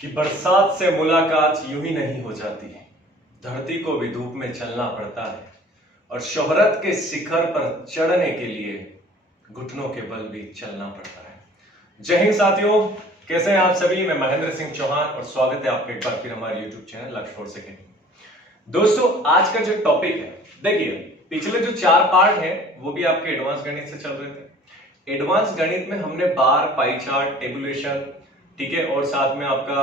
कि बरसात से मुलाकात यूं ही नहीं हो जाती है, धरती को भी धूप में चलना पड़ता है और शोहरत के शिखर पर चढ़ने के लिए घुटनों के बल भी चलना पड़ता है। जय हिंद साथियों, कैसे हैं आप सभी। मैं महेंद्र सिंह चौहान और स्वागत है आपका एक बार फिर हमारे यूट्यूब चैनल लक्ष्य फॉर सेकेंड। दोस्तों, आज का जो टॉपिक है, देखिए पिछले जो 4 पार्ट है वो भी आपके एडवांस गणित से चल रहे थे। एडवांस गणित में हमने बार, पाई चार्ट, टेबुलेशन, ठीक है, और साथ में आपका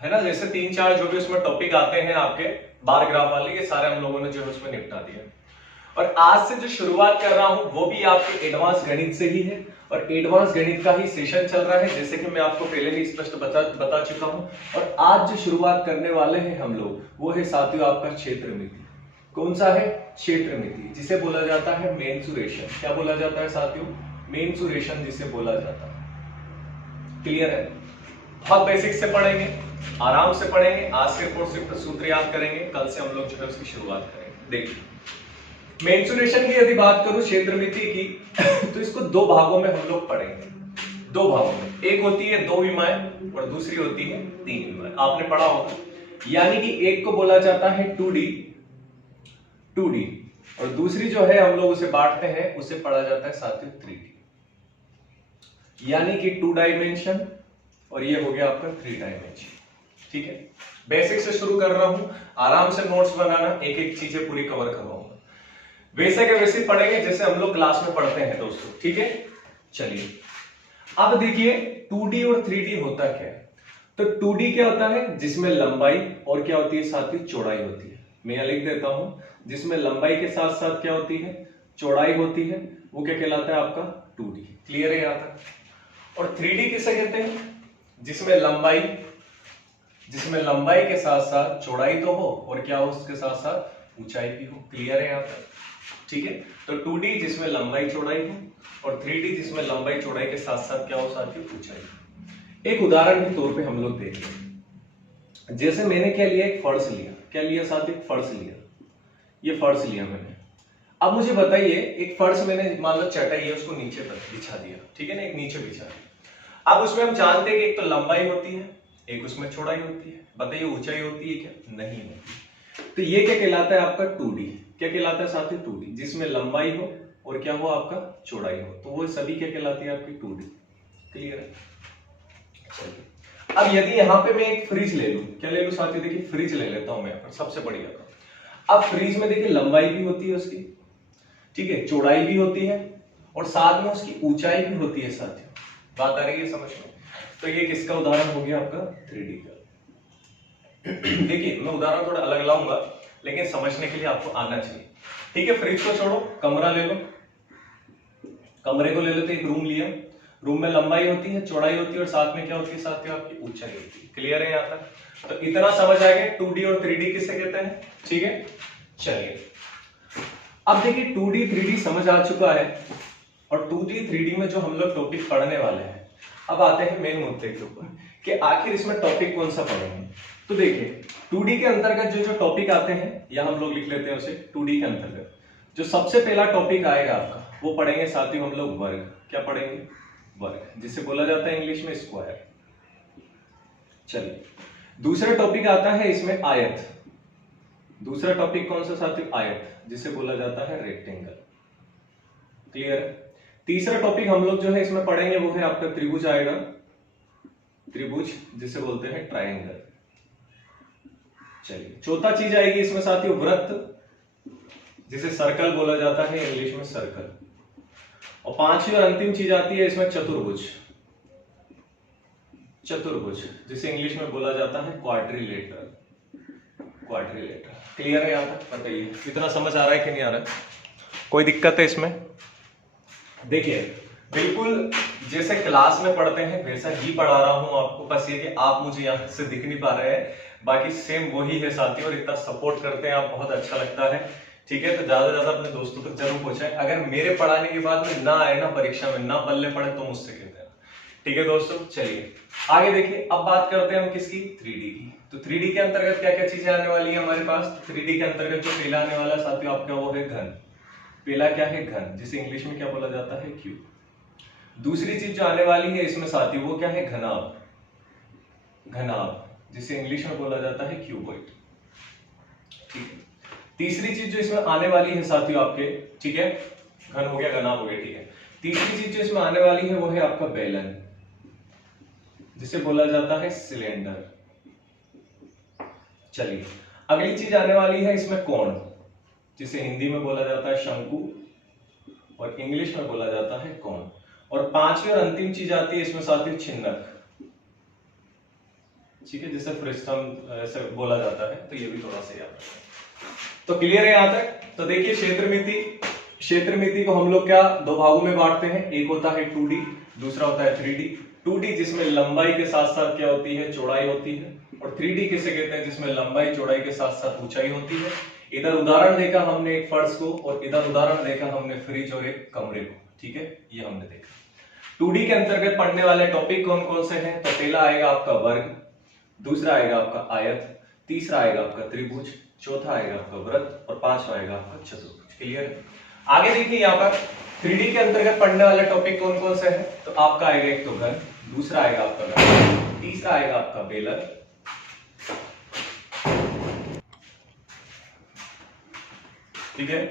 है ना, जैसे 3-4 जो भी उसमें टॉपिक आते हैं आपके बार ग्राफ वाले, ये सारे हम लोगों ने जो है उसमें निपटा दिया। और आज से जो शुरुआत कर रहा हूं वो भी आपके एडवांस गणित से ही है और एडवांस गणित का ही सेशन चल रहा है, जैसे कि मैं आपको पहले ही स्पष्ट बता चुका हूं। और आज जो शुरुआत करने वाले हैं हम लोग, वो है साथियों आपका क्षेत्रमिति। कौन सा है? क्षेत्रमिति, जिसे बोला जाता है मेंसुरेशन। क्या बोला जाता है साथियों? मेंसुरेशन जिसे बोला जाता है। क्लियर है? बहुत बेसिक से पढ़ेंगे, आराम से पढ़ेंगे। आज से सिर्फ सूत्र याद करेंगे, कल से हम लोग जो है उसकी शुरुआत करेंगे। देखिए, मेंसुरेशन की यदि बात करूं, क्षेत्रमिति की, तो इसको 2 भागों में हम लोग पढ़ेंगे। 2 भागों में, एक होती है 2 विमाएं और दूसरी होती है 3 विमाएं। आपने पढ़ा होगा, यानी कि एक को बोला जाता है 2D और दूसरी जो है हम लोग उसे बांटते हैं, उसे पढ़ा जाता है साथियों 3D, यानी कि 2 डायमेंशन और ये हो गया आपका 3 डायमेंशन। ठीक है, बेसिक से शुरू कर रहा हूं, आराम से नोट्स बनाना, एक एक चीजें पूरी कवर करवाऊंगा। वैसे के वैसे पढ़ेंगे जैसे हम लोग क्लास में पढ़ते हैं दोस्तों। ठीक है, चलिए अब देखिए 2D और 3D होता क्या है। तो 2D क्या होता है? जिसमें लंबाई और क्या होती है साथियों? चौड़ाई होती है। मैं यहां लिख देता हूं, जिसमें लंबाई के साथ साथ क्या होती है? चौड़ाई होती है। वो क्या कहलाता है? आपका 2D। क्लियर है यहां तक? और 3D किसे कहते हैं? जिसमें लंबाई के साथ साथ चौड़ाई तो हो और क्या हो? उसके साथ साथ ऊंचाई भी हो। क्लियर है यहां तक? ठीक है, तो 2D जिसमें लंबाई चौड़ाई हो और 3D जिसमें लंबाई चौड़ाई के साथ साथ क्या हो साथियों? ऊंचाई। एक उदाहरण के तौर पे हम लोग देखें, जैसे मैंने क्या लिया? एक फर्श लिया। क्या लिया साथियों? फर्श लिया। ये फर्श लिया मैंने। अब मुझे बताइए, एक फर्श मैंने मान लो चटाई है, उसको नीचे पर बिछा दिया। ठीक है ना, एक नीचे बिछा दिया। अब उसमें हम जानते हैं कि एक तो लंबाई होती है, एक उसमें चौड़ाई होती है। बताइए ऊंचाई होती है क्या? नहीं होती। तो ये क्या कहलाता है? आपका 2D। क्या कहलाता है साथियों? 2D, जिसमें लंबाई हो और क्या हो? आपका चौड़ाई हो। तो वो सभी क्या कहलाती है? आपकी 2D। क्लियर है? चलिए, अब यदि यहां पे मैं एक फ्रिज ले लूं, क्या ले लूं साथियों? देखिए फ्रिज ले लेता हूं मैं, पर सबसे बढ़िया था। अब फ्रिज में देखिए लंबाई भी होती है उसकी, ठीक है, चौड़ाई भी होती है और साथ में उसकी ऊंचाई भी होती है साथियों। बात आ रही है समझ में? तो ये किसका उदाहरण हो गया? आपका 3D का। देखिए मैं उदाहरण थोड़ा अलग लाऊंगा, लेकिन समझने के लिए आपको आना चाहिए। ठीक है, फ्रिज को छोड़ो, कमरा ले लो। कमरे को ले लो, तो एक रूम लिया। रूम में लंबाई होती है, चौड़ाई होती है और साथ में क्या होती है साथियों? आपकी ऊंचाई होती है। क्लियर है यहां तक? तो इतना समझ आ गया 2D और 3D किसे कहते हैं। ठीक है, चलिए अब देखिए 2D 3D समझ आ चुका है और 2D 3D में जो हम लोग टॉपिक पढ़ने वाले हैं, अब आते हैं मेन मुद्दे के ऊपर कि आखिर इसमें टॉपिक कौन सा पढ़ेंगे। तो देखिए 2D के अंतर्गत जो जो टॉपिक आते हैं, या हम लोग लिख लेते हैं उसे 2D के अंतर्गत। जो सबसे पहला टॉपिक आएगा आपका, वो पढ़ेंगे साथियों हम लोग वर्ग। क्या पढ़ेंगे? वर्ग, जिसे बोला जाता है इंग्लिश में स्क्वायर। चलिए, दूसरा टॉपिक आता है इसमें आयत। दूसरा टॉपिक कौन सा साथियों? आयत, जिसे बोला जाता है रेक्टेंगल। क्लियर है? तीसरा टॉपिक हम लोग जो है इसमें पढ़ेंगे वो है आपका त्रिभुज आएगा। त्रिभुज, जिसे बोलते हैं ट्रायंगल। चलिए, चौथा चीज आएगी इसमें साथियों वृत्त, जिसे सर्कल बोला जाता है इंग्लिश में सर्कल। और पांचवी और अंतिम चीज आती है इसमें चतुर्भुज। चतुर्भुज, जिसे इंग्लिश में बोला जाता है क्वाड्रिलेटरल। क्वाड्रिलेटरल। क्लियर है यहां तक? बताइए कितना समझ आ रहा है कि नहीं आ रहा है? कोई दिक्कत है इसमें? देखिए बिल्कुल जैसे क्लास में पढ़ते हैं वैसा ही पढ़ा रहा हूं आपको, बस ये कि आप मुझे यहां से दिख नहीं पा रहे हैं, बाकी सेम वही है साथियों। और इतना सपोर्ट करते हैं आप, बहुत अच्छा लगता है। ठीक है, तो ज्यादा से ज्यादा अपने दोस्तों तक जरूर पहुंचाएं। अगर मेरे पढ़ाने के बाद में ना आए ना परीक्षा में, ना पल्ले पड़े, तो मुझसे कह देना। ठीक है दोस्तों, चलिए आगे देखिए। अब बात करते हैं हम किसकी? 3D की। तो 3D के अंतर्गत क्या क्या चीजें आने वाली है हमारे पास? 3D के अंतर्गत जो पहला आने वाला साथियों आपका वो है घन। पहला क्या है? घन, जिसे इंग्लिश में क्या बोला जाता है? क्यूब। दूसरी चीज जो आने वाली है इसमें साथियों वो क्या है? घनाभ। घनाभ, जिसे इंग्लिश में बोला जाता है क्यूबॉइड। ठीक है, तीसरी चीज जो इसमें आने वाली है साथियों आपके, ठीक है, घन हो गया, घनाभ हो गया, ठीक है। तीसरी चीज जो इसमें आने वाली है वो है आपका बेलन, जिसे बोला जाता है सिलेंडर। चलिए, अगली चीज आने वाली है इसमें कोण, जिसे हिंदी में बोला जाता है शंकु और इंग्लिश में बोला जाता है कोण। और पांचवी और अंतिम चीज आती है इसमें साथियों छिन्नक, ठीक है, जिसे फ्रिस्टम ऐसे बोला जाता है, तो ये भी थोड़ा सा याद रखना। तो क्लियर है यहां तक? तो देखिए क्षेत्रमिति को हम लोग क्या दो भागों में बांटते हैं, एक होता है 2D, दूसरा होता है 3D। 2D जिसमें लंबाई के साथ साथ क्या होती है, चौड़ाई होती है, और 3D किसे कहते हैं, जिसमें लंबाई चौड़ाई के साथ साथ ऊंचाई होती है। इधर उदाहरण देखा हमने एक फर्श को, और इधर उदाहरण देखा हमने फ्रिज और एक कमरे को, ठीक है, ये हमने देखा। 2D के अंतर्गत पढ़ने वाले टॉपिक कौन कौन से हैं? तो पहला आएगा आपका वर्ग, दूसरा आएगा आपका आयत, तीसरा आएगा आपका त्रिभुज, चौथा आएगा आपका वृत्त, और पांचवा आएगा आपका चतुर्भुज। क्लियर है? आगे देखिए यहाँ पर 3D के अंतर्गत पढ़ने वाले टॉपिक कौन कौन से हैं? तो आपका आएगा एक तो घन, दूसरा आएगा आपका घन, तीसरा आएगा आपका बेलन, ठीक है,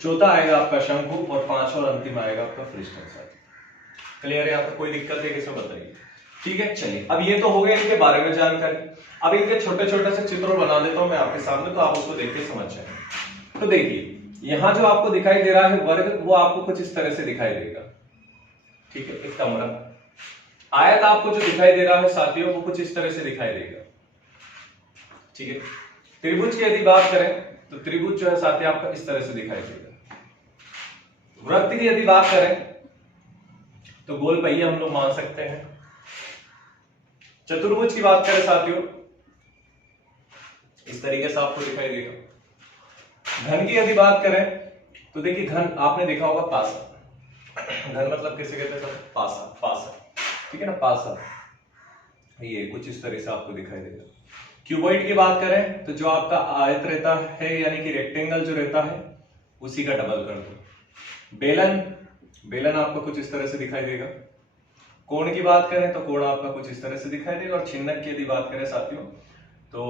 चौथा आएगा आपका शंकु, और पांचवा और अंतिम आएगा आपका फ्रिस्टम। क्लियर है? यहाँ पर कोई दिक्कत है किसे बताइए? ठीक है, चलिए, अब ये तो हो गया इनके बारे में जानकारी। अब इनके छोटे छोटे से चित्र बना देता हूं मैं आपके सामने, तो आप उसको देख के समझ जाएंगे। तो देखिए, यहां जो आपको दिखाई दे रहा है वर्ग, वो आपको कुछ इस तरह से दिखाई देगा, ठीक है, एक कमरा। आयत आपको जो दिखाई दे रहा है साथियों, वो कुछ इस तरह से दिखाई देगा, ठीक है। त्रिभुज की यदि बात करें तो त्रिभुज जो है साथियों आपका इस तरह से दिखाई देगा। वृत्त की यदि बात करें तो गोल पहिया हम लोग मान सकते हैं। चतुर्भुज की बात करें साथियों, इस तरीके से आपको दिखाई देगा। घन की यदि बात करें तो देखिए, घन आपने देखा होगा पासा। घन मतलब किसे कहते हैं सर? पासा, पासा, ठीक है ना, पासा। ये कुछ इस तरह से आपको दिखाई देगा। क्यूबॉइड की बात करें तो जो आपका आयत रहता है, यानी कि रेक्टेंगल जो रहता है, उसी का डबल कर दो। बेलन, बेलन आपको कुछ इस तरह से दिखाई देगा। कोण की बात करें तो कोण आपका कुछ इस तरह से दिखाई देगा। और छिन्नक की यदि बात करें साथियों तो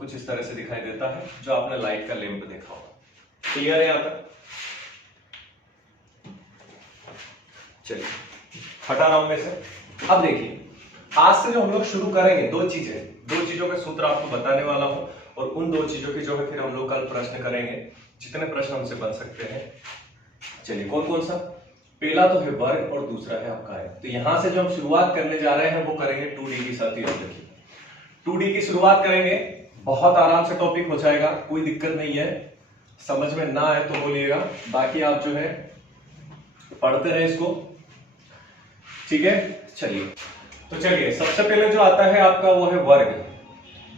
कुछ इस तरह से दिखाई देता है, जो आपने लाइट का लैंप देखा होगा। क्लियर है यहां तक? चलिए, हटा रहा हूं मैं से। अब देखिए, आज से जो हम लोग शुरू करेंगे, दो चीजों के सूत्र आपको बताने वाला हूं, और उन दो चीजों की जो है फिर हम लोग कल प्रश्न करेंगे, जितने प्रश्न हमसे बन सकते हैं। चलिए, कौन कौन सा? पहला तो है वर्ग और दूसरा है आपका आयत। तो यहां से जो हम शुरुआत करने जा रहे हैं वो करेंगे 2D की साथियों। देखिए, 2D की शुरुआत करेंगे, बहुत आराम से टॉपिक हो जाएगा, कोई दिक्कत नहीं है। समझ में ना आए तो बोलिएगा, बाकी आप जो है पढ़ते रहे इसको, ठीक है। चलिए, तो चलिए, सबसे पहले जो आता है आपका वो है वर्ग।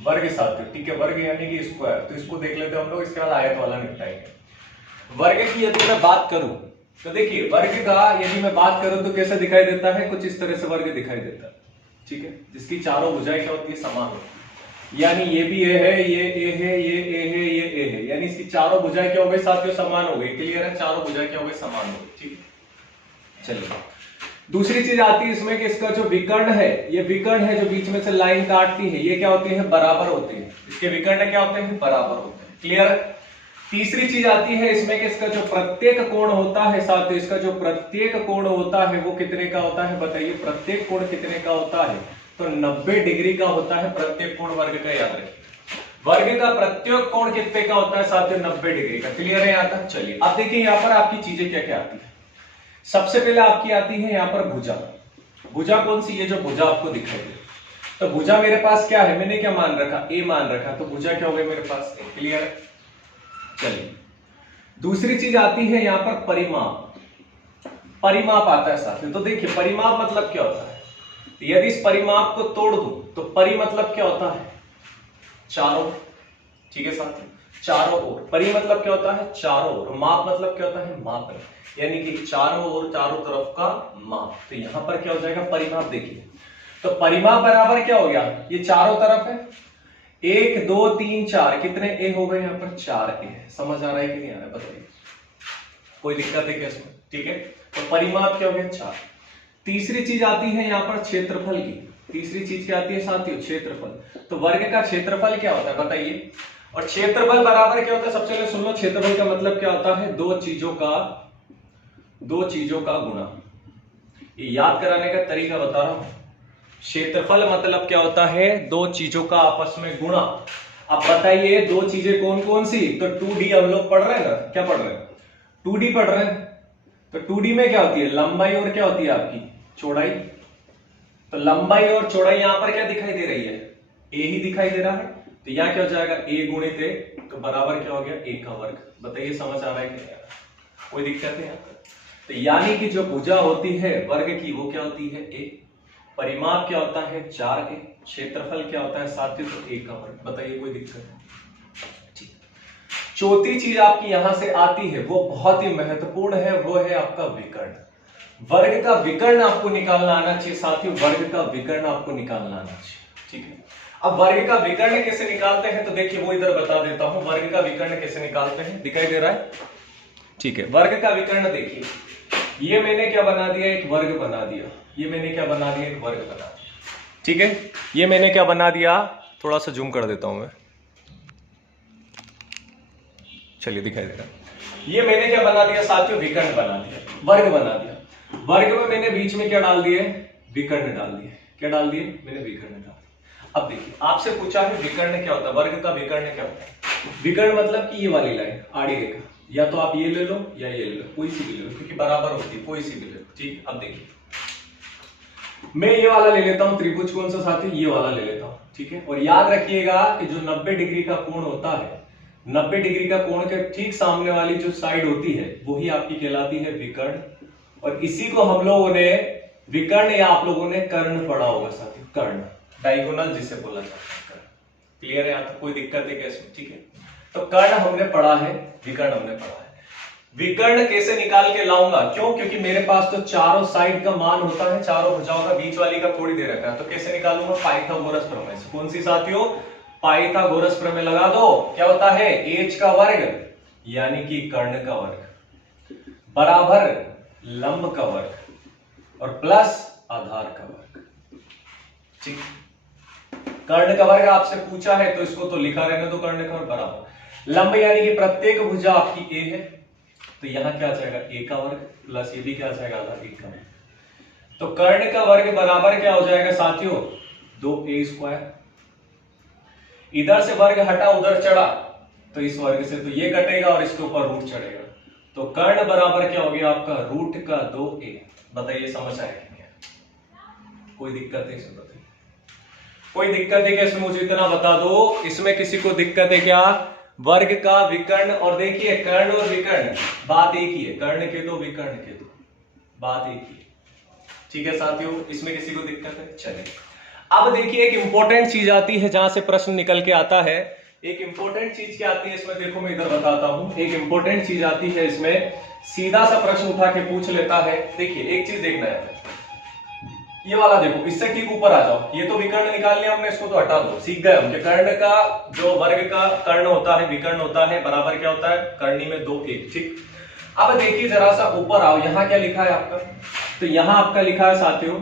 वर्ग साथियों, ठीक है, वर्ग यानी कि स्क्वायर। तो इसको देख लेते हैं हम लोग, इसके बाद आयत वाला निपटाएंगे। वर्ग की यदि मैं बात करूं तो देखिए, वर्ग का यदि मैं बात करूं तो कैसे दिखाई देता है? कुछ इस तरह से वर्ग दिखाई देता है, ठीक है, जिसकी चारों भुजाएं क्या होती है? समान होती है। यानी ये भी ए है, ये ए है, ये ए है, ये ए है, यानी इसकी चारों भुजाएं क्या हो गई साथियों? समान हो गई। क्लियर है? चारों भुजाएं क्या हो गई? समान हो गई, ठीक है। चलिए, दूसरी चीज आती है इसमें कि इसका जो विकर्ण है, ये विकर्ण है जो बीच में से लाइन काटती है, ये क्या होती है? बराबर होती है। इसके विकर्ण क्या होते हैं? बराबर होते हैं। क्लियर है? तीसरी चीज आती है इसमें कि इसका जो प्रत्येक कोण होता है साथियों, इसका जो प्रत्येक कोण होता है वो कितने का होता है? बताइए, प्रत्येक कोण कितने का होता है? तो 90 डिग्री का होता है प्रत्येक कोण वर्ग का। याद रखिए, वर्ग का प्रत्येक कोण कितने का होता है साथियों? 90 डिग्री का। क्लियर है यहां तक? चलिए, अब देखिए यहाँ पर आपकी चीजें क्या क्या आती है। सबसे पहले आपकी आती है यहाँ पर भुजा। भुजा कौन सी? ये जो भुजा आपको दिखाई दे, तो भुजा मेरे पास क्या है? मैंने क्या मान रखा? ए मान रखा, तो भुजा क्या हो गई मेरे पास? ए। क्लियर है? चलिए, दूसरी चीज आती है यहाँ पर परिमाप। परिमाप आता है साथियों। तो देखिए, परिमाप मतलब क्या होता है? यदि इस परिमाप को तोड़ दूं तो परि मतलब क्या होता है? चारों, ठीक है साथियों, चारों ओर। परि मतलब क्या होता है? चारों ओर। माप मतलब क्या होता है? माप, यानी कि चारों ओर, चारों तरफ का माप। तो यहां पर क्या हो जाएगा? परिमाप। देखिए, तो परिमाप बराबर क्या हो गया? ये चारों तरफ है, 1 2 3 4, कितने ए हो गए यहाँ पर? 4 ए। समझ आ रहा है कि नहीं आ रहा है? बताइए, कोई दिक्कत है क्या इसमें? ठीक है, तो परिमाप क्या हो गया? 4। तीसरी चीज आती है यहाँ पर क्षेत्रफल की। तीसरी चीज क्या आती है साथियों, क्षेत्रफल। तो वर्ग का क्षेत्रफल क्या होता है बताइए, और क्षेत्रफल बराबर क्या होता है, सबसे पहले सुन लो, क्षेत्रफल का मतलब क्या होता है, दो चीजों का गुणा। ये याद कराने का तरीका बता रहा हूं। क्षेत्रफल मतलब क्या होता है, दो चीजों का आपस में गुणा। अब बताइए दो चीजें कौन कौन सी, तो 2D हम लोग पढ़ रहे हैं ना, क्या पढ़ रहे हैं, 2D पढ़ रहे हैं। तो 2D में क्या होती है, लंबाई और क्या होती है आपकी चौड़ाई। तो लंबाई और चौड़ाई यहां पर क्या दिखाई दे रही है, ए ही दिखाई दे रहा है। तो यहां क्या हो जाएगा, ए गुणित ए, तो बराबर क्या हो गया, ए का वर्ग। बताइए समझ आ रहा है क्या, कोई दिक्कत है यहाँ पर। तो यानी कि जो भुजा होती है वर्ग की वो क्या होती है, ए, परिमाप क्या होता है 4a, क्षेत्रफल क्या होता है साथियों, तो ए का वर्ग। बताइए कोई दिक्कत है। चौथी चीज आपकी यहां से आती है, वो बहुत ही महत्वपूर्ण है, वो है आपका विकर्ण। वर्ग का विकर्ण आपको निकालना आना चाहिए साथियों, वर्ग का विकर्ण आपको निकालना आना चाहिए, ठीक है। अब वर्ग का विकर्ण कैसे निकालते हैं, तो देखिए वो इधर बता देता हूं, वर्ग का विकर्ण कैसे निकालते हैं, दिखाई दे रहा है, ठीक है। वर्ग का विकर्ण देखिए, ये मैंने क्या बना दिया, एक वर्ग बना दिया, ये मैंने क्या बना दिया, एक वर्ग बना दिया, ठीक है। ये मैंने क्या बना दिया, थोड़ा सा जूम कर देता हूं मैं, चलिए दिखाई दे रहा है। ये मैंने क्या बना दिया साथियों, विकर्ण बना दिया, वर्ग बना दिया। वर्ग में मैंने बीच में क्या डाल दिए, विकर्ण डाल दिए। क्या डाल दिए, मैंने विकर्ण डाल दिया। अब देखिए आपसे पूछा है विकर्ण क्या होता है, वर्ग का विकर्ण क्या होता है। विकर्ण मतलब कि ये वाली लाइन आड़ी रेखा, या तो आप ये ले लो या ये ले लो, कोई सी भी ले लो, क्योंकि बराबर होती है, कोई सी भी ले लो, ठीक। अब देखिए मैं ये वाला ले लेता हूं त्रिभुज, कौन सा साथी, ये वाला ले लेता हूं, ठीक है। और याद रखिएगा कि जो 90 डिग्री का कोण होता है, 90 डिग्री का कोण के ठीक सामने वाली जो साइड होती है वही आपकी कहलाती है विकर्ण। और इसी को हम लोगों ने विकर्ण या आप लोगों ने कर्ण पढ़ा होगा साथियों, कर्ण, डायगोनल जिसे बोला जाता है। क्लियर है, यहाँ तक कोई दिक्कत है क्या इसमें, ठीक है। तो कर्ण हमने पढ़ा है, विकर्ण हमने पढ़ा है। विकर्ण कैसे निकाल के लाऊंगा, क्यों, क्योंकि मेरे पास तो चारों साइड का मान होता है, चारों भुजाओं का, बीच वाली का थोड़ी दे रखा है। तो कैसे निकालूंगा, पाइथागोरस प्रमेय से। कौन सी साथियों, पाइथागोरस प्रमेय लगा दो। क्या होता है, एच का वर्ग यानी कि कर्ण का वर्ग बराबर लंब का वर्ग और प्लस आधार का वर्ग, ठीक। कर्ण का वर्ग आपसे पूछा है तो इसको तो लिखा रहने दो, कर्ण का वर्ग बराबर लंब यानी कि प्रत्येक भुजा आपकी ए है, तो यहां क्या आ जाएगा, ए का वर्ग प्लस ये भी क्या आ जाएगा, आधार ए का वर्ग। तो कर्ण का वर्ग बराबर क्या हो जाएगा साथियों, 2a स्क्वायर। इधर से वर्ग हटा उधर चढ़ा तो इस वर्ग से तो ये कटेगा और इसके ऊपर रूट चढ़ेगा, तो कर्ण बराबर क्या हो गया आपका, रूट का 2a। बताइए समझ आएगा क्या, कोई दिक्कत है इसमें, बताइए कोई दिक्कत है क्या इसमें, मुझे इतना बता दो, इसमें किसी को दिक्कत है क्या। वर्ग का विकर्ण, और देखिए कर्ण और विकर्ण बात एक ही है, कर्ण के दो विकर्ण के दो बात एक ही है, ठीक है साथियों। इसमें किसी को दिक्कत है, चलिए अब देखिए एक इंपॉर्टेंट चीज आती है जहां से प्रश्न निकल के आता है। एक इंपॉर्टेंट चीज क्या आती है इसमें, देखो मैं इधर बताता हूं, एक इंपॉर्टेंट चीज आती है इसमें, सीधा सा प्रश्न उठा के पूछ लेता है। देखिए एक चीज देखना है, ये वाला देखो, इससे ठीक ऊपर आ जाओ, ये तो विकर्ण निकाल लिया हमने, इसको तो हटा दो, सीख गए हम कि कर्ण का जो वर्ग का कर्ण होता है, विकर्ण होता है, बराबर क्या होता है, कर्णी में 2a, ठीक। अब देखिए जरा सा ऊपर आओ, यहां क्या लिखा है आपका, तो यहां आपका लिखा है साथियों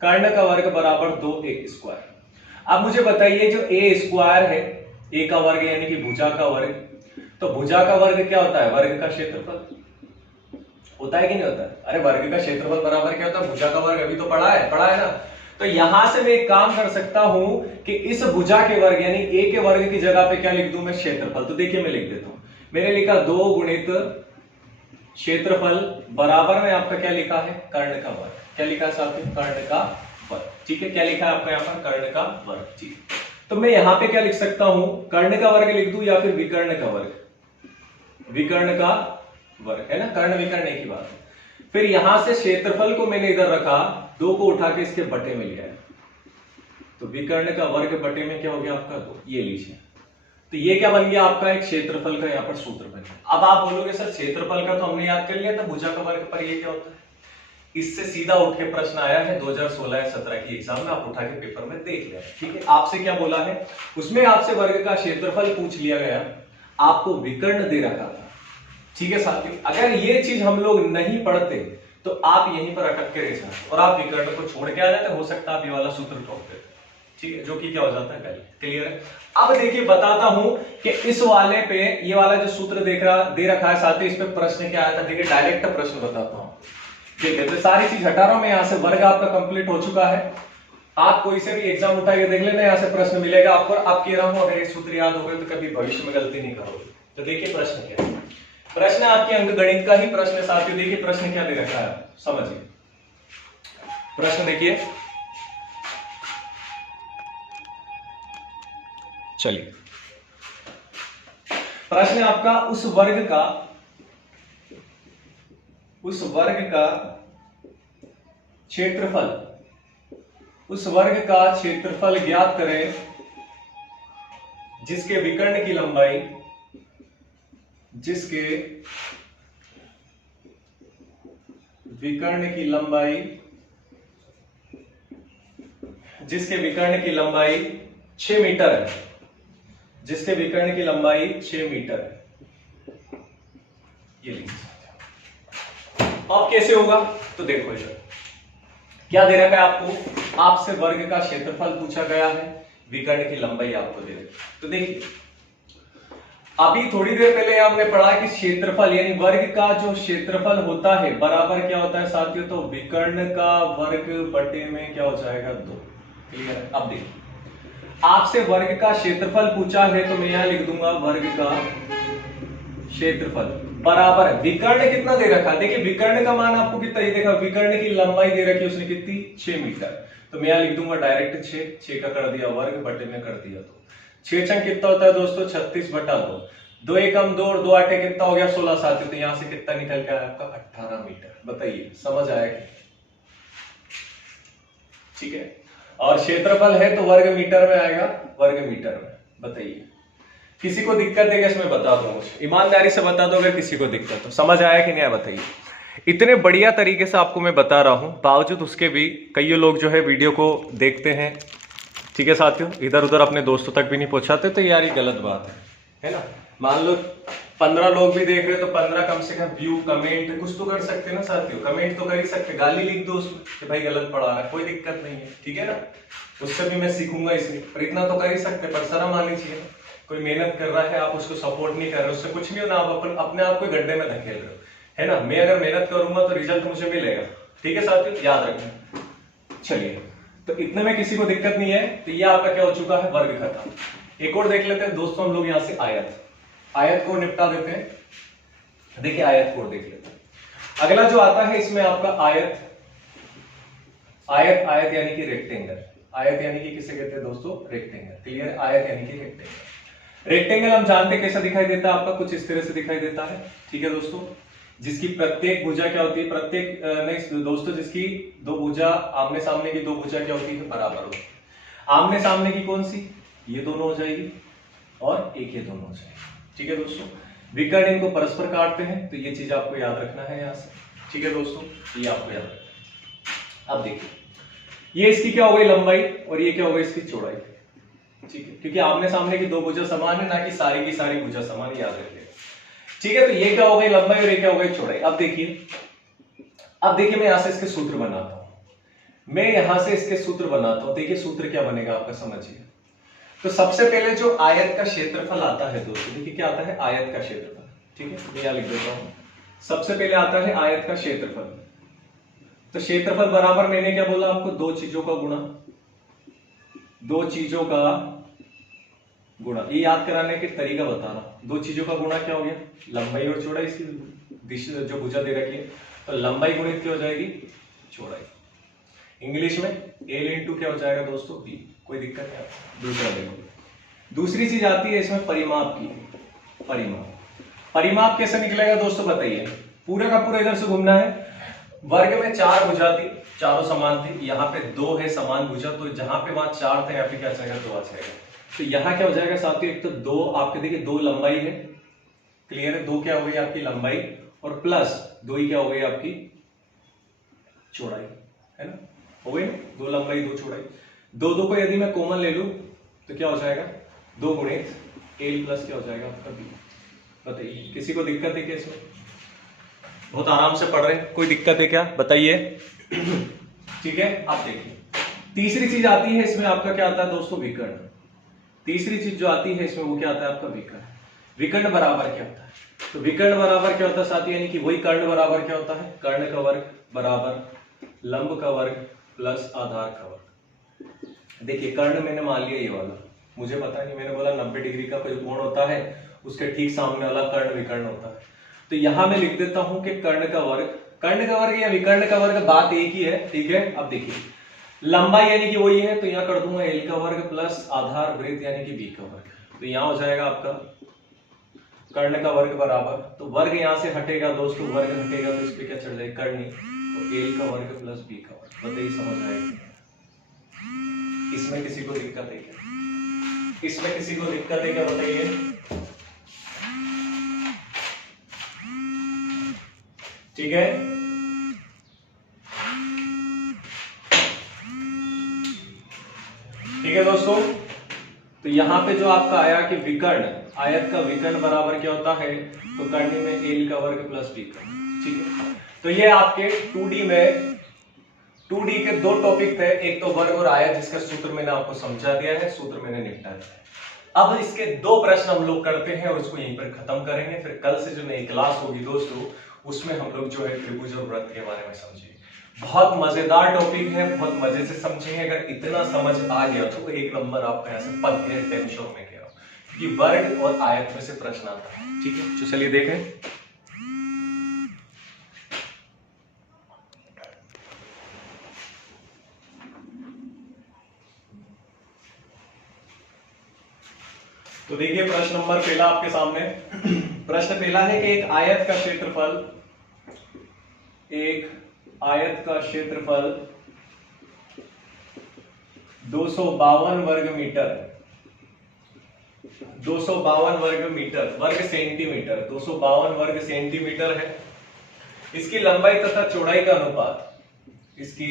कर्ण का वर्ग बराबर 2a स्क्वायर। अब मुझे बताइए जो a स्क्वायर है, a का वर्ग यानी कि भुजा का वर्ग, तो भुजा का वर्ग क्या होता है, वर्ग का क्षेत्रफल होता है कि नहीं होता है। अरे वर्ग का क्षेत्रफल बराबर क्या होता है, भुजा का वर्ग, अभी तो पढ़ा है ना। तो यहां से मैं एक काम कर सकता हूं कि इस भुजा के वर्ग यानी a के वर्ग की जगह पे क्या लिख दूं मैं, क्षेत्रफल। तो देखिए मैं लिख देता हूं, मैंने लिखा 2 गुणित क्षेत्रफल बराबर में आपका क्या लिखा है, कर्ण का वर्ग। क्या लिखा है साथियों, कर्ण का वर्ग, ठीक है। क्या लिखा है आपका यहाँ पर, कर्ण का वर्ग, ठीक। तो मैं यहां पे क्या लिख सकता हूं, कर्ण का वर्ग लिख दूं या फिर विकर्ण का वर्ग, विकर्ण का वर्ग है ना, कर्ण विकर्ण एक ही बात है। फिर यहां से क्षेत्रफल को मैंने इधर रखा, 2 को उठा के इसके बटे में लिया है, तो विकर्ण का वर्ग बटे में क्या हो गया आपका 2, ये लीजिए। तो ये क्या बन गया आपका, एक क्षेत्रफल का यहाँ पर सूत्र बन गया। अब आप बोलोगे सर क्षेत्रफल का तो हमने याद कर लिया था, भुजा का वर्ग पर ये क्या होता है। इससे सीधा उठ के प्रश्न आया है 2016 या 17 की एग्जाम में, आप उठा के पेपर में देख लिया, ठीक है। आपसे क्या बोला है, उसमें आपसे वर्ग का क्षेत्रफल पूछ लिया गया, आपको विकर्ण दे रखा था, ठीक है साथियों। अगर ये चीज हम लोग नहीं पढ़ते तो आप यहीं पर अटक के रह जाते और आप विकर्ण को छोड़ के आ जाते, हो सकता है आप ये वाला सूत्र ठोक देते, ठीक है, जो कि क्या हो जाता है गलत। क्लियर है। अब देखिए बताता हूं कि इस वाले पे ये वाला जो सूत्र दे रखा है साथ ही इस पे प्रश्न क्या आया था। देखिए डायरेक्ट प्रश्न बताता हूं, ठीक है। तो सारी चीज हटा रहा हूं मैं, यहां से वर्ग आपका कंप्लीट हो चुका है। आप कोई से भी एग्जाम उठाइए देख लेना, यहां से प्रश्न मिलेगा आपको। आप कह रहा हूं अगर ये सूत्र याद हो गए तो कभी भविष्य में गलती नहीं करोगे। तो देखिए प्रश्न क्या है, प्रश्न आपके अंक गणित का ही प्रश्न साथियों। देखिए प्रश्न क्या दे रखा है समझिए। प्रश्न देखिए, चलिए प्रश्न आपका उस वर्ग का क्षेत्रफल, उस वर्ग का क्षेत्रफल ज्ञात करें जिसके विकर्ण की लंबाई, जिसके विकर्ण की लंबाई 6 मीटर है, जिसके विकर्ण की लंबाई 6 मीटर है। ये लिखिए। अब कैसे होगा तो देखो इधर क्या दे रखा है आपको, आपसे वर्ग का क्षेत्रफल पूछा गया है, विकर्ण की लंबाई आपको दे रखी। तो देखिए अभी थोड़ी देर पहले हमने पढ़ा कि क्षेत्रफल यानी वर्ग का जो क्षेत्रफल होता है बराबर क्या होता है साथियों, तो विकर्ण का वर्ग बटे में क्या हो जाएगा 2। क्लियर है। अब देखिए आपसे वर्ग का क्षेत्रफल पूछा है तो मैं यहां लिख दूंगा वर्ग का क्षेत्रफल बराबर विकर्ण कितना दे रखा है। देखिए विकर्ण का मान आपको कितना ही देखा, विकर्ण की लंबाई दे रखी है उसने कितनी 6 मीटर। तो मैं यहां लिख दूंगा डायरेक्ट 6 का कर दिया वर्ग बटे में कर दिया 2। 6 छंग कितना होता है दोस्तों 36/2। 2 एकम 2 और 2 आटे कितना हो गया 16 साथियों। तो यहां से कितना निकल के आया आपका 18 मीटर। बताइए समझ आया कि ठीक है। और क्षेत्रफल है तो वर्ग मीटर में आएगा, वर्ग मीटर में। बताइए किसी को दिक्कत है क्या इसमें बता दो, मुझे ईमानदारी से बता दो अगर किसी को दिक्कत हो। समझ आया कि नहीं आया बताइए। इतने बढ़िया तरीके से आपको मैं बता रहा हूं, बावजूद उसके भी कई लोग जो है वीडियो को देखते हैं, ठीक है साथियों, इधर उधर अपने दोस्तों तक भी नहीं पहुंचाते। तो यार ये गलत बात है ना। मान लो 15 लोग भी देख रहे तो 15 कम से कम व्यू कमेंट कुछ तो कर सकते ना साथियों, कमेंट तो कर ही सकते, गाली लिख दो उसमें कि भाई गलत पढ़ा रहा है, कोई दिक्कत नहीं है, ठीक है ना। उससे भी मैं सीखूंगा इसलिए, पर इतना तो कर ही सकते, पर शर्म आनी चाहिए। कोई मेहनत कर रहा है आप उसको सपोर्ट नहीं कर रहे, उससे कुछ नहीं होना, आप अपने आप को गड्ढे में धकेल रहे हो, है ना। मैं अगर मेहनत करूंगा तो रिजल्ट मुझे मिलेगा, ठीक है साथियों, याद रखना। चलिए तो इतने में किसी को दिक्कत नहीं है। तो ये आपका क्या हो चुका है वर्ग खत्म। एक और देख लेते हैं दोस्तों हम लोग यहां से आयत को निपटा देते हैं। देखिए आयत को देख लेते हैं। अगला जो आता है इसमें आपका आयत यानी कि रेक्टेंगल। आयत यानी कि किसे कहते हैं दोस्तों रेक्टेंगल। क्लियर। आयत यानी कि रेक्टेंगल। रेक्टेंगल हम जानते हैं कैसा दिखाई देता है आपका, कुछ इस तरह से दिखाई देता है, ठीक है दोस्तों। जिसकी प्रत्येक भुजा क्या होती है, प्रत्येक नहीं दोस्तों, जिसकी दो भुजा आमने सामने की दो भुजा क्या होती है बराबर होती है। आमने सामने की कौन सी, ये दोनों हो जाएगी और एक ये दोनों हो जाएगी, ठीक है दोस्तों। विकर्ण इनको परस्पर काटते हैं, तो ये चीज आपको याद रखना है यहां से, ठीक है दोस्तों, ये आपको याद रखना। अब देखिए ये इसकी क्या हो गई लंबाई और ये क्या हो गई इसकी चौड़ाई, ठीक है, क्योंकि आमने सामने की दो भुजा समान है, ना कि सारी की सारी भुजा समान, याद रखिए, ठीक है। तो ये क्या हो गई लंबाई और ये क्या हो गई चौड़ाई। अब देखिए मैं यहां से इसके सूत्र बनाता हूं, देखिए सूत्र क्या बनेगा आपका समझिए। तो सबसे पहले जो आयत का क्षेत्रफल आता है दोस्तों, देखिए क्या आता है आयत का क्षेत्रफल, ठीक है, मैं यहां लिख देता हूं। सबसे पहले आता है आयत का क्षेत्रफल। तो क्षेत्रफल बराबर मैंने क्या बोला आपको, दो चीजों का गुणा। ये याद कराने के तरीका बताना, दो चीजों का गुणा क्या हो गया, लंबाई और चौड़ाई, इसकी दिशा जो भुजा दे रखी है, तो लंबाई गुणित क्या हो जाएगी चौड़ाई। इंग्लिश में L इंटू क्या हो जाएगा दोस्तों B, कोई दिक्कत नहीं। दूसरा देखो, दूसरी चीज आती है इसमें परिमाप की। परिमाप कैसे निकलेगा दोस्तों बताइए। पूरा का पूरा इधर से घूमना है। वर्ग में 4 भुजा थी, चारों समान थी, यहाँ पे 2 है समान भुजा, तो जहां पे वहां 4 थे यहाँ पे क्या जाएगा 2 आ जाएगा। तो यहाँ क्या हो जाएगा साथियों, एक तो 2 आपके देखिए 2 लंबाई है, क्लियर है, 2 क्या हो गई आपकी लंबाई और प्लस 2 ही क्या हो गई आपकी चौड़ाई, है ना, हो गई 2 लंबाई 2 चौड़ाई। 2 को यदि मैं कॉमन ले लूं तो क्या हो जाएगा 2 गुणित L प्लस क्या हो जाएगा आपका B। बताइए किसी को दिक्कत है क्या इसमें, बहुत आराम से पढ़ रहे हैं, कोई दिक्कत है क्या बताइए? ठीक है, आप देखिए तीसरी चीज आती है इसमें आपका क्या आता है दोस्तों, विकर्ण। तीसरी चीज जो आती है इसमें वो क्या आता है आपका, विकर्ण। विकर्ण बराबर क्या होता है? तो विकर्ण बराबर क्या होता है साथी, यानी कि वही कर्ण बराबर क्या होता है, कर्ण का वर्ग बराबर लंब का वर्ग प्लस आधार का वर्ग। देखिए कर्ण मैंने मान लिया ये वाला, मुझे पता नहीं, मैंने बोला 90 डिग्री का कोई कोण होता है, उसके ठीक सामने वाला कर्ण विकर्ण होता है। तो यहां मैं लिख देता हूं कि कर्ण का वर्ग या विकर्ण का वर्ग बात एक ही है। ठीक है, अब देखिए लंबाई यानी कि वही है, तो यहां कर दूंगा एल का वर्ग प्लस आधार वृत्त यानी कि बी का वर्ग। तो यहां हो जाएगा आपका कर्ण का वर्ग बराबर, तो वर्ग यहां से हटेगा दोस्तों, वर्ग हटेगा तो इस पे क्या चढ़ जाएगा, कर्णी, तो एल का वर्ग प्लस बी का वर्ग। बताइए समझ आएगा? इसमें किसी को दिक्कत है क्या? इसमें किसी को दिक्कत है क्या बताइए? ठीक है, ठीक है दोस्तों। तो यहां पे जो आपका आया कि विकर्ण, आयत का विकर्ण बराबर क्या होता है, तो कर्णी में एल का वर्ग प्लस बी का। ठीक है, तो ये आपके 2D में 2D के दो टॉपिक थे, एक तो वर्ग और आयत, जिसका सूत्र मैंने आपको समझा दिया है, सूत्र मैंने निपटा दिया है। अब इसके दो प्रश्न हम लोग करते हैं और उसको यहीं पर खत्म करेंगे। फिर कल से जो नई क्लास होगी दोस्तों, उसमें हम लोग जो है त्रिभुज और वृत्त के बारे में समझेंगे। बहुत मजेदार टॉपिक है, बहुत मजे से समझेंगे। अगर इतना समझ आ गया तो एक नंबर आपका यहाँ से पक गया, टेंशन में गया, क्योंकि वर्ग और आयत में से प्रश्न आता है। ठीक है, तो चलिए देखें। तो देखिए प्रश्न नंबर पहला आपके सामने। प्रश्न पहला है कि एक आयत का क्षेत्रफल 252 वर्ग मीटर, 252 वर्ग मीटर, वर्ग सेंटीमीटर, 252 वर्ग सेंटीमीटर है। इसकी लंबाई तथा चौड़ाई का अनुपात, इसकी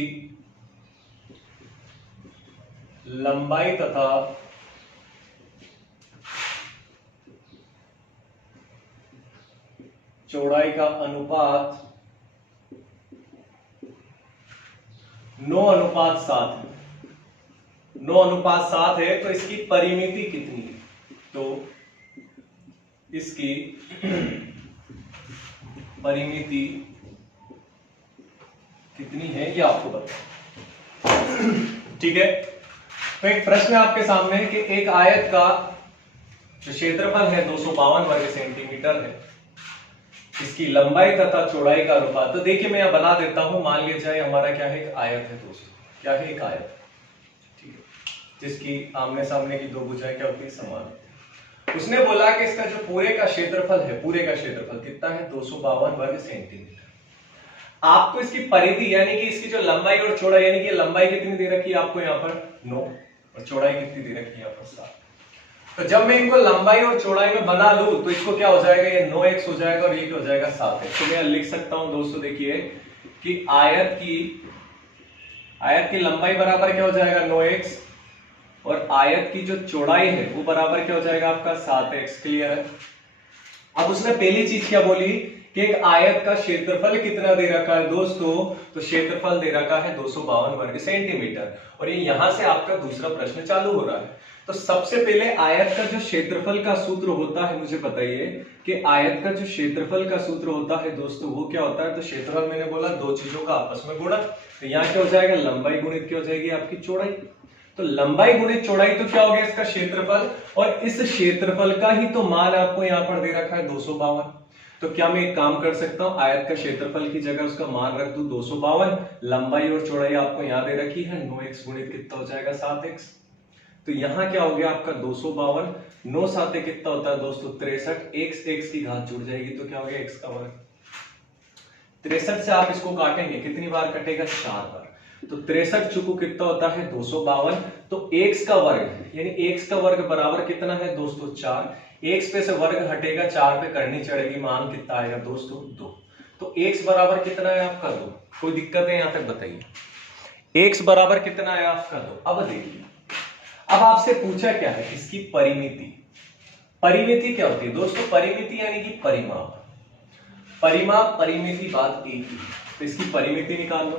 लंबाई तथा चौड़ाई का अनुपात 9:7 है। 9:7 है, तो इसकी परिमिति कितनी है? तो इसकी परिमिति कितनी है ये आपको बता। ठीक है, तो एक प्रश्न आपके सामने है कि एक आयत का जो क्षेत्रफल है 252 वर्ग सेंटीमीटर है, इसकी लंबाई तथा चौड़ाई का अनुपात। तो देखिए मैं यहां बना देता हूं, मान लिया जाए हमारा क्या है, एक आयत है दोस्तों, क्या है, एक आयत। ठीक है, जिसकी आमने सामने की दो भुजाएं क्या होती है, समान। उसने बोला कि इसका जो पूरे का क्षेत्रफल है, पूरे का क्षेत्रफल कितना है, 252 वर्ग सेंटीमीटर। आपको इसकी परिधि यानी कि इसकी जो लंबाई और चौड़ाई, यानी कि लंबाई कितनी दे रखी है आपको यहाँ पर 9, और चौड़ाई कितनी दे रखी है यहाँ पर 7। तो जब मैं इनको लंबाई और चौड़ाई में बना लूं तो इसको क्या हो जाएगा, ये 9x हो जाएगा और ये क्या हो जाएगा 7x। तो मैं लिख सकता हूं दोस्तों, देखिए कि आयत की लंबाई बराबर क्या हो जाएगा 9x, और आयत की जो चौड़ाई है वो बराबर क्या हो जाएगा आपका 7x। क्लियर है? अब उसने पहली चीज क्या बोली कि एक आयत का क्षेत्रफल कितना दे रखा है दोस्तों, तो क्षेत्रफल दे रखा है 252 वर्ग सेंटीमीटर, और ये यहां से आपका दूसरा प्रश्न चालू हो रहा है। तो सबसे पहले आयत का जो क्षेत्रफल का सूत्र होता है, मुझे बताइए कि आयत का जो क्षेत्रफल का सूत्र होता है दोस्तों वो क्या होता है। तो क्षेत्रफल मैंने बोला दो चीजों का आपस में गुणा, तो यहाँ क्या हो जाएगा, लंबाई गुणित क्या हो जाएगी आपकी चौड़ाई। तो लंबाई गुणित चौड़ाई तो क्या हो गया इसका क्षेत्रफल, और इस क्षेत्रफल का ही तो मान आपको यहाँ पर दे रखा है 252। तो क्या मैं एक काम कर सकता हूं, आयत का क्षेत्रफल की जगह उसका मान रख दूं 252, लंबाई और चौड़ाई आपको यहां दे रखी है 9x गुणित कितना हो जाएगा 7x। तो यहां क्या हो गया आपका 252, 9 7 कितना होता है दोस्तों 63, x की घात जुड़ जाएगी तो क्या हो गया x का वर्ग। 63 से आप इसको काटेंगे, कितनी बार कटेगा 4 बार, तो 63 चुकू कितना होता है 252, तो x का वर्ग यानी x का वर्ग बराबर कितना है दोस्तों 4। x पे से वर्ग हटेगा, 4 पे करनी चढ़ेगी, मान कितना आएगा दोस्तों 2। तो x बराबर कितना है आपका 2। कोई दिक्कत है यहां तक बताइए, x बराबर कितना है आपका 2। अब देखिए, अब आपसे पूछा क्या है, इसकी परिमिति। परिमिति क्या होती है दोस्तों, परिमिति यानी कि परिमाप। परिमाप परिमिति बात एक ही, तो इसकी परिमिति निकाल लो।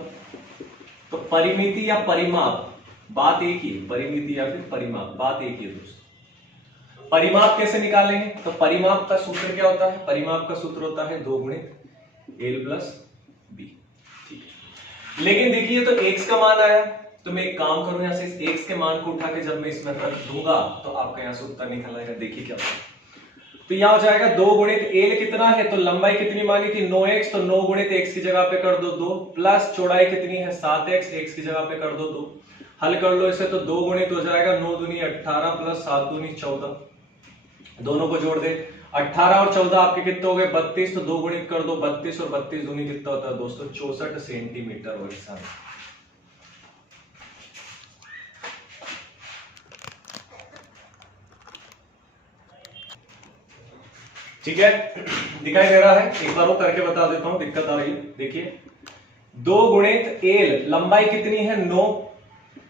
तो परिमिति या परिमाप बात एक ही, परिमिति या फिर परिमाप बात एक ही है दोस्तों। परिमाप कैसे निकालेंगे? तो परिमाप का सूत्र क्या होता है? परिमाप का सूत्र होता है 2 गुणित एल प्लस बी। ठीक है, लेकिन देखिए तो x का मान आया, तो मैं एक काम करूं, यहां से इस x के मान को उठा के जब मैं इसमें रख दूंगा तो आपका यहां से उत्तर निकल आएगा। देखिए क्या होगा, तो यहां हो जाएगा 2 गुणित एल कितना है, तो लंबाई कितनी मानी थी 9x, तो 9 गुणित x की जगह पे कर दो 2, प्लस चौड़ाई कितनी है 7x, x की जगह पे कर दो 2, हल कर लो इसे, तो 2 गुणित हो जाएगा 9 दूनी 18 प्लस 7 दूनी 14, दोनों को जोड़ दे 18 और 14 आपके कितने हो गए 32, तो 2 गुणित कर दो 32 और 32 दूनी कितना होता है दोस्तों 64 सेंटीमीटर वर्ग। ठीक है, दिखाई दे रहा है? एक बार वो करके बता देता हूं, दिक्कत आ रही है। देखिए 2 गुणित एल, लंबाई कितनी है 9,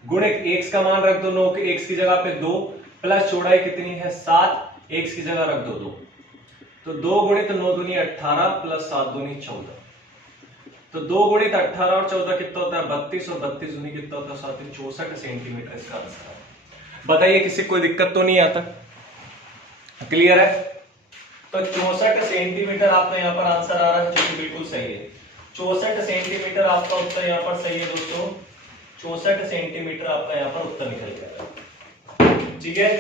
गुणित x का मान रख दो 9 के x की जगह पे 2, प्लस चौड़ाई कितनी है 7, x की जगह रख दो 2, तो 2 गुणित 9 दूनी 18 प्लस 7 दूनी 14, तो 2 गुणित 18 और 14 कितना होता है 32 और 32 दूनी कितना होता है 7, 64 सेंटीमीटर इसका आंसर है। बताइए किसी कोई दिक्कत तो नहीं आता? क्लियर है? तो 64 सेंटीमीटर आपका यहाँ पर आंसर आ रहा है, जो कि बिल्कुल सही है। 64 सेंटीमीटर आपका उत्तर यहाँ पर सही है दोस्तों, 64 सेंटीमीटर आपका यहाँ पर उत्तर निकल गया। ठीक है,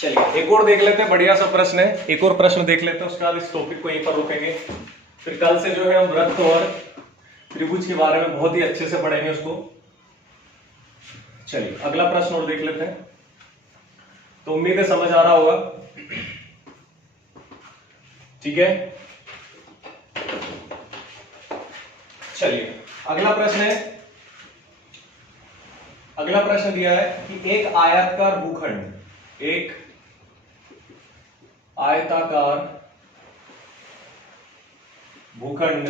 चलिए एक और देख लेते हैं, बढ़िया सा प्रश्न है, एक और प्रश्न देख लेते हैं, उसके बाद इस टॉपिक को यहीं पर रोकेंगे। फिर कल से जो है हम वृत्त और त्रिभुज के बारे में बहुत ही अच्छे से पढ़ेंगे उसको। चलिए अगला प्रश्न और देख लेते हैं, तो उम्मीद है समझ आ रहा होगा। ठीक है, चलिए अगला प्रश्न है, अगला प्रश्न दिया है कि एक आयताकार भूखंड, एक आयताकार भूखंड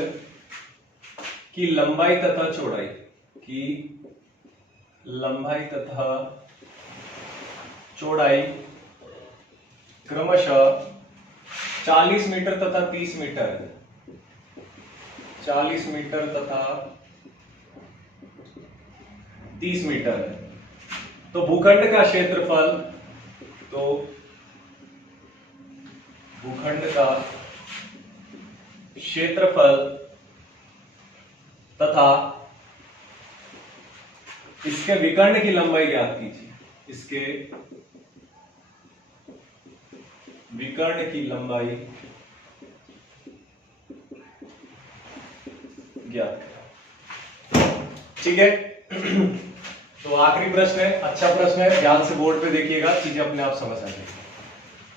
की लंबाई तथा चौड़ाई, की लंबाई तथा चौड़ाई क्रमशः 40 मीटर तथा 30 मीटर, 40 मीटर तथा 30 मीटर है। तो भूखंड का क्षेत्रफल, तो भूखंड का क्षेत्रफल तथा इसके विकर्ण की लंबाई ज्ञात कीजिए, इसके विकर्ण की लंबाई ज्ञात करें। ठीक है, तो आखिरी प्रश्न है, अच्छा प्रश्न है, ध्यान से बोर्ड पे देखिएगा, चीजें अपने आप समझ आ जाएगी।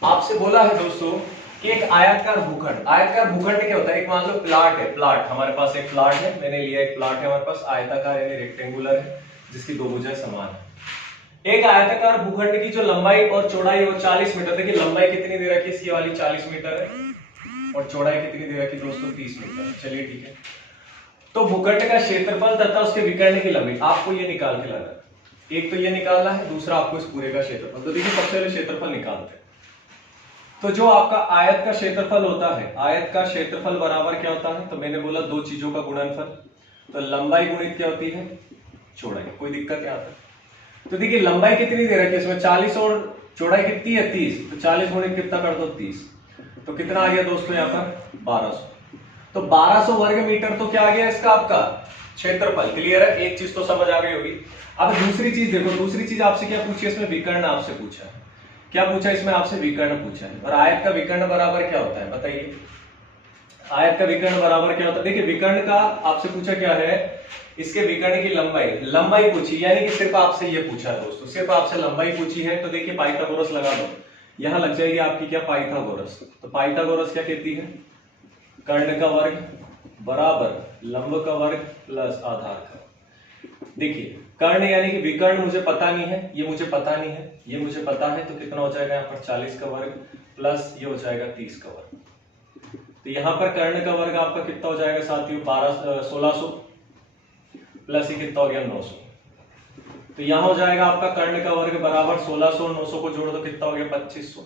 आपसे बोला है दोस्तों कि एक आयताकार भूखंड, आयताकार भूखंड क्या होता है? एक मान लो प्लाट है, प्लाट हमारे पास एक प्लाट है, मैंने लिया एक प्लाट है हमारे पास, आयताकार यानी रेक्टेंगुलर है, जिसकी दो भुजाएं समान है। एक आयताकार भूखंड की जो लंबाई और चौड़ाई वो 40 मीटर, देखिए लंबाई कितनी दे रखी है इसकी वाली 40 मीटर है और चौड़ाई कितनी दे रखी है दोस्तों 30 मीटर है। चलिए ठीक है, तो भूखंड का क्षेत्रफल तथा उसके विकर्ण की लंबाई आपको ये निकाल के लाना है, एक तो ये निकालना है, दूसरा आपको इस पूरे का क्षेत्रफल। तो देखिए सबसे पहले क्षेत्रफल निकालते हैं। तो जो आपका आयत का क्षेत्रफल होता है, आयत का क्षेत्रफल बराबर क्या होता है? तो मैंने बोला दो चीजों का गुणनफल, तो लंबाई गुणित क्या होती है? चौड़ाई। कोई दिक्कत नहीं आता। तो देखिए लंबाई कितनी दे रखी है इसमें 40 और चौड़ाई कितनी है 30, तो 40 गुणित कितना कर दो 30, तो कितना आ गया दोस्तों यहाँ पर 1200। तो 1200 वर्ग मीटर तो क्या आ गया इसका आपका क्षेत्रफल। क्लियर है, एक चीज तो समझ आ गई होगी। अब दूसरी चीज देखो, दूसरी चीज आपसे क्या पूछी है इसमें? विकर्ण आपसे पूछा है। क्या पूछा है इसमें आपसे? विकर्ण पूछा है। और आयत का विकर्ण बराबर क्या होता है बताइए? आयत का विकर्ण बराबर क्या होता है? देखिए विकर्ण का आपसे पूछा क्या है, इसके विकर्ण की लंबाई, लंबाई पूछी, यानी कि सिर्फ आपसे ये पूछा है दोस्तों, सिर्फ आपसे लंबाई पूछी है। तो देखिए पाइथागोरस लगा दो, यहां लग जाएगी आपकी क्या? पाइथागोरस। तो पाइथागोरस क्या कहती है? कर्ण का वर्ग बराबर लंब का वर्ग प्लस आधार का। देखिए कर्ण यानी कि विकर्ण मुझे पता नहीं है, ये मुझे पता नहीं है, ये मुझे पता है, तो कितना हो जाएगा यहाँ पर 40 का वर्ग प्लस ये हो जाएगा 30 का वर्ग। तो यहाँ पर कर्ण का वर्ग आपका कितना हो जाएगा साथियों? 1600 प्लस ये कितना हो गया 900। तो यहां हो जाएगा आपका कर्ण का वर्ग बराबर 1600 और 900 को जोड़ दो कितना हो गया 2500।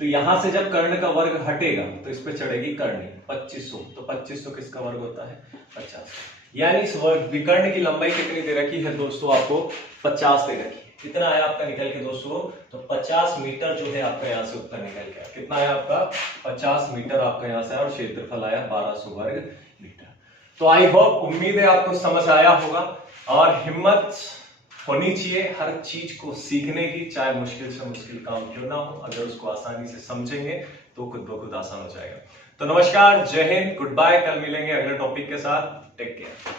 तो यहां से जब कर्ण का वर्ग हटेगा तो इस पे चढ़ेगी कर्णी 2500, तो 2500 किसका वर्ग होता है 50। यानी इस विकर्ण की लंबाई कितनी दे रखी है दोस्तों, आपको 50 दे रखी है। कितना आया आपका निकल के दोस्तों, तो 50 मीटर जो है आपका यहाँ से उत्तर निकल गया। कितना आया आपका 50 मीटर आपका यहाँ से, और क्षेत्रफल आया 1200 वर्ग मीटर। तो आई होप, उम्मीद है आपको समझ आया होगा, और हिम्मत होनी चाहिए हर चीज को सीखने की, चाहे मुश्किल से मुश्किल काम क्यों ना हो, अगर उसको आसानी से समझेंगे तो खुद ब खुद आसान हो जाएगा। तो नमस्कार, जय हिंद, गुड बाय, कल मिलेंगे अगले टॉपिक के साथ, टेक केयर।